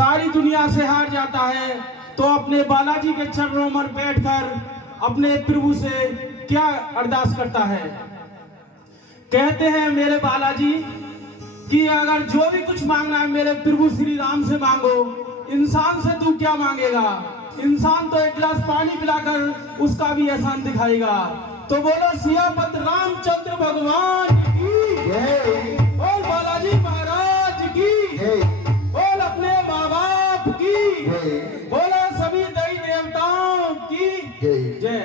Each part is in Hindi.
सारी दुनिया से हार जाता है तो अपने बालाजी के चरणों में बैठकर अपने प्रभु से क्या अरदास करता है। कहते हैं मेरे बालाजी कि अगर जो भी कुछ मांगना है मेरे प्रभु श्री राम से मांगो, इंसान से तू क्या मांगेगा? इंसान तो एक गिलास पानी पिलाकर उसका भी एहसान दिखाएगा। तो बोलो सियापत रामचंद्र भगवान की जय, बोल बालाजी महाराज की जय, बोल अपने माँ बाप की जय, बोलो सभी देवी देवताओं की जय।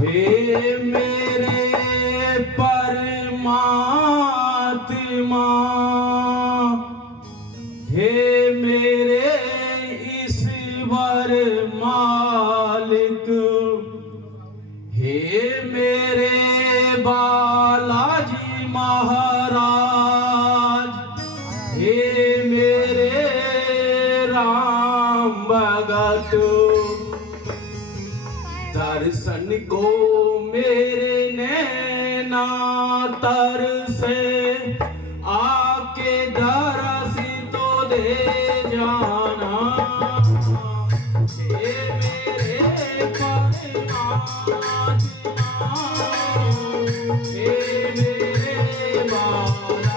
हे मेरे परमात्मा, हे मेरे ईश्वर मालिक, हे मेरे बालाजी महाराज, हे मेरे राम भगत, दर्शन को मेरे नैना तरसे, आके दरस तो दे जाना। हे मेरे परमात्मा, हे मेरे बाला,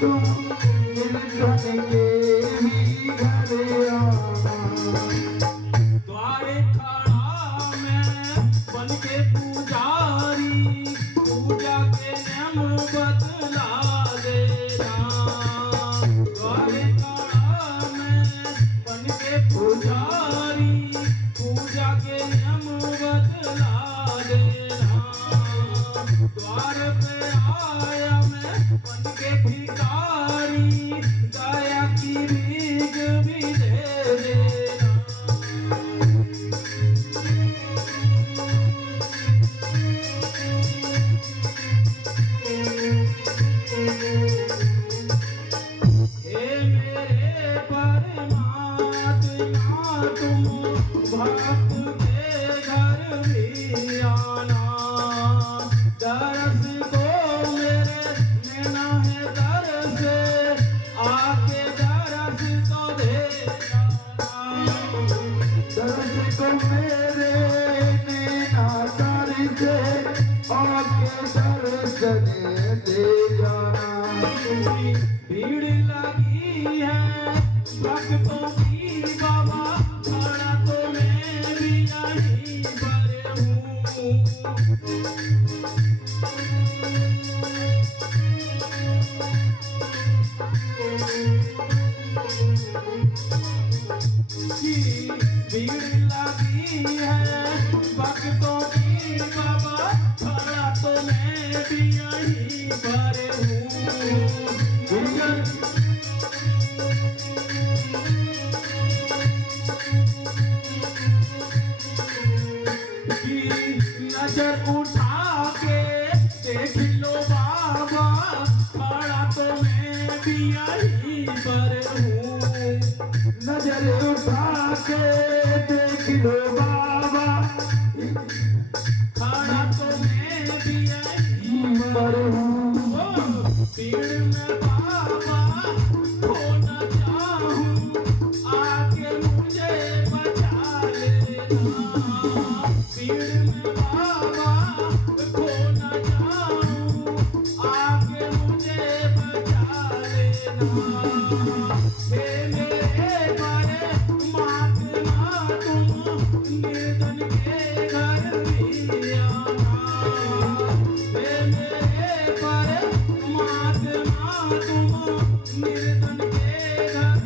तुम निर्धन के भी घर आना। द्वारे खड़ा मैं बन के पुजारी, पूजा के नियम बदला देना। द्वारे खड़ा मैं बन के पुजारी, पूजा के नियम बदला देना। द्वार पे आया मैं बन के भिखारी, दया की भीख भी दे देना। हे मेरे परमात्मा, तुम भक्त के घर भी आना। दरस को मेरे लेना है दरस, आके दरस तो दे जाना। दरस को मेरे लेना दरस, आके दरस दे जाना। भीड़ लगी है भक्तों की बाबा, खड़ा तो मैं भी यहीं पर हूँ। भीड़ लगी है भक्तों की बाबा, खड़ा तो मैं भी यहीं पर हूँ। नजर उठा के देख लो बाबा, खड़ा तो मैं भी यहीं पर हूँ। नजर उठा के देख लो बाबा, खड़ा तो मैं भी यहीं पर हूँ। भीड़ में बाबा खोना चाहूँ, आके मुझे बचा लेना। भीड़ में बाबा खोना चाहूँ, आके मुझे बचा लेना। हे मेरे परमात्मा, तुम निर्धन के घर भी आना, हे मेरे परमात्मा तुम निर्धन के घर।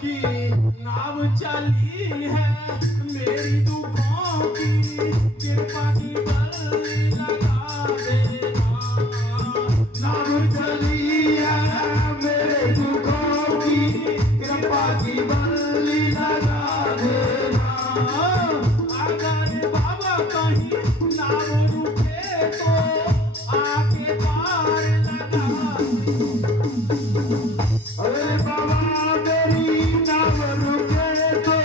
की नाव चली है मेरी दुखों की, कृपा की बल्ली लगा देना। नाव चली है मेरे दुखों की, कृपा की बल्ली लगा देना। अगर बाबा कहीं नाव रुके तो आके पार लगा। अरे बाबा मेरी नाव रुके तो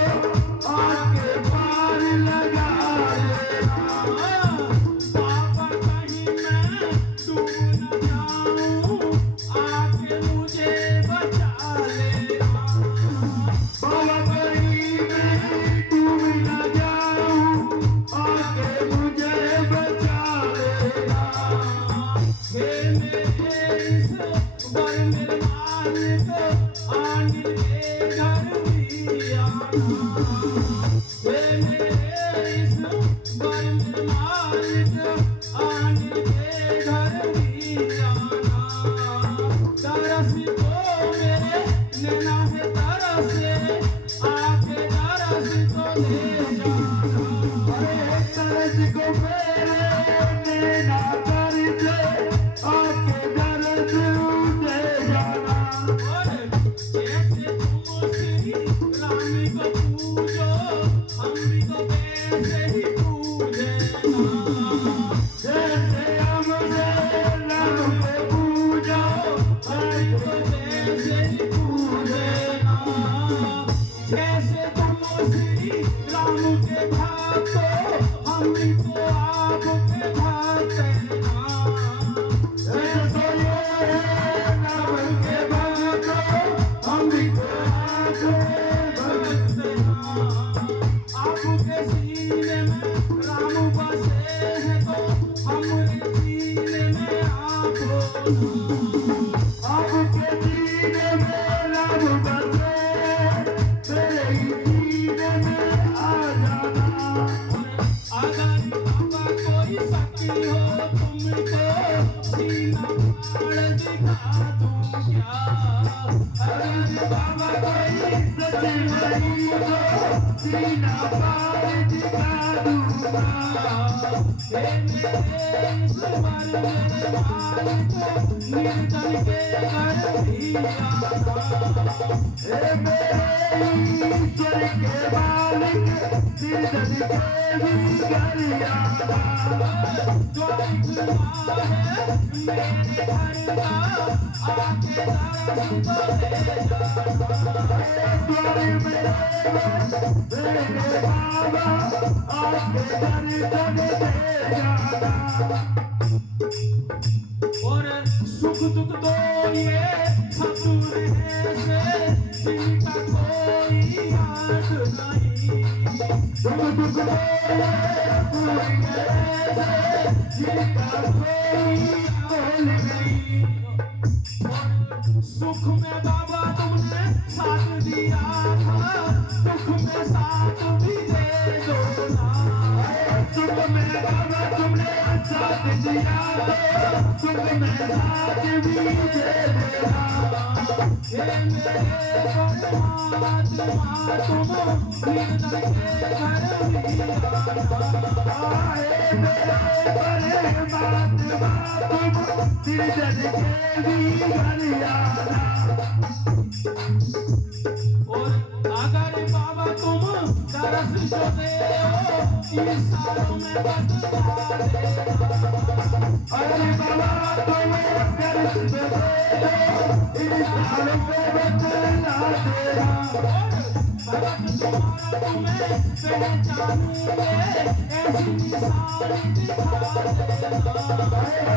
आके पार लगा देना। बाबा कहीं मैं डूब न जाऊं, आके मुझे बचा लेना। बाबा कहीं मैं डूब न जाऊं, आके मुझे बचा लेना। हे मेरे इस बर मेरे मालिक, आंगन के घर भी आना। हे मेरे इस बर मेरे मालिक, आंगन के घर भी आना। तरस तो मेरे नैना है तरसे, आके तरस तो ले जाना। अरे तरस को मेरे नैना तरसे, आके दर्द दे जाना। जैसे तुम श्री राम को पूजो, हम भी तो वैसे ही पूजे ना। जैसे हम राम को पूजो, हम भी तो वैसे ही पूजे ना। जैसे तुम श्री राम के भक्त हो, हम भी तो आपके भक्त हैं ना। जैसे ये राम के भक्त हो, हम भी तो आपके भक्त हैं ना। आपके सीने में राम बसे हैं तो हमरे सीने में आप हो। आपके सीने में राम बसे, मेरे ही सीने में आ जाना। अगर बाबा कोई शक्ति हो तुमको, सीना फाड़ दिखा दूं क्या। अगर बाबा कोई शक्ति नहीं हो, सीना फाड़ दिखा दूंगा। हे मेरे ईश्वर मेरे मालिक, निर्धन के घर भी आना। हे मेरे ईश्वर के मालिक, निर्धन के भी घर आना। द्वार खुला है मेरे घर का, आके तरस तो ले जाना। द्वार मेरे बाबा, आके दर्शन दे जाना। और सुख दुख दो ये सतुर है से, जिनका कोई याद नहीं। सुख दुख दो ये कोई है से, जिनका कोई याद नहीं। और सुख में बाबा तुमने साथ दिया था, दुख में साथ भी दे दो ना। सुख में बाबा तुमने साथ दिया, सुख में साथ भी दे देना। हे मेरे परमात्मा तुम निर्धन के घर भी आना। हे मेरे परमात्मा तुम निर्धन के भी घर आना। और अगर बाबा तुम तरस जो दे हो, इशारों में बतला देना। अरे बाबा तुम तरस जो दे हो, इशारों में बतला देना। भगत तुम्हारा तुम्हें पहचानूंगे, ऐसी निशानी दिखा देना।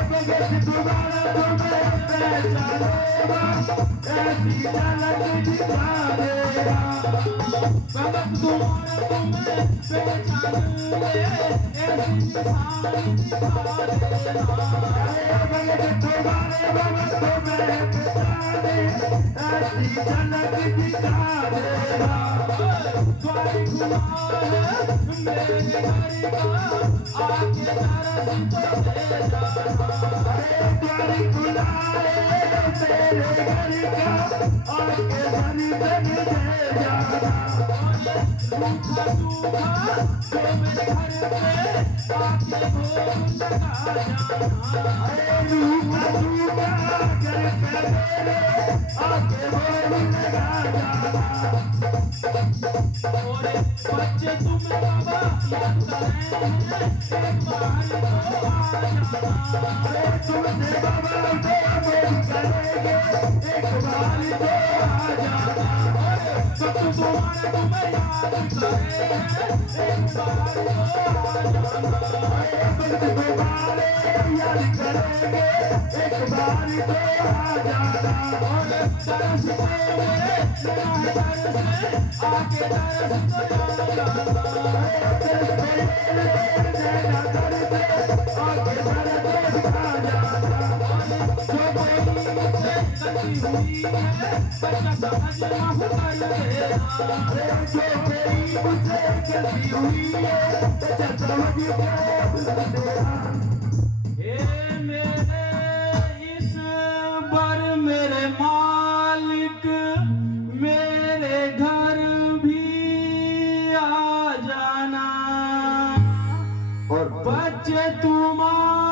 भगत तुम्हारा तुम्हें पहचानूंगा, ऐसी झलक दिखा देना। भगत तुम्हारा तुम्हें पहचानूंगे, ऐसी निशानी दिखा देना। हमारे वक्त में पिताने ऐसी झलक दिखा देना। द्वार खुला है मेरे घर का, आके दर्शन तो दे जाना। द्वार खुला है मेरे घर का, आके दर्शन दे जाना। रूखा सूखा जो मेरे घर पे आके भोग लगा जाना। रूखा सूखा घर पे मेरे आके भोग लगा जाना। और बच्चे तुम्हें बाबा याद कर रहे हैं, एक बार तो आ जाना। तुमसे बाबा को बोल करेंगे, एक बार तो आ जाना। सब तुम्हारे तुम्हें याद कर रहे हैं, एक बार तो आ जाना। तुमसे बाबा याद करेंगे, एक बार तो आ जाना। और दर्श को मेरे लेना है दर्श, आके दर्श तो जाना। जो कोई मुझसे गलती हुई है, बच्चा समझ माफ कर देना। जो मेरी मुझसे गलती हुई है, बच्चा समझ कर देना। हे मेरे इस बार मेरे मालिक मेरे घर भी आ जाना। और बच्चे तुम्हारे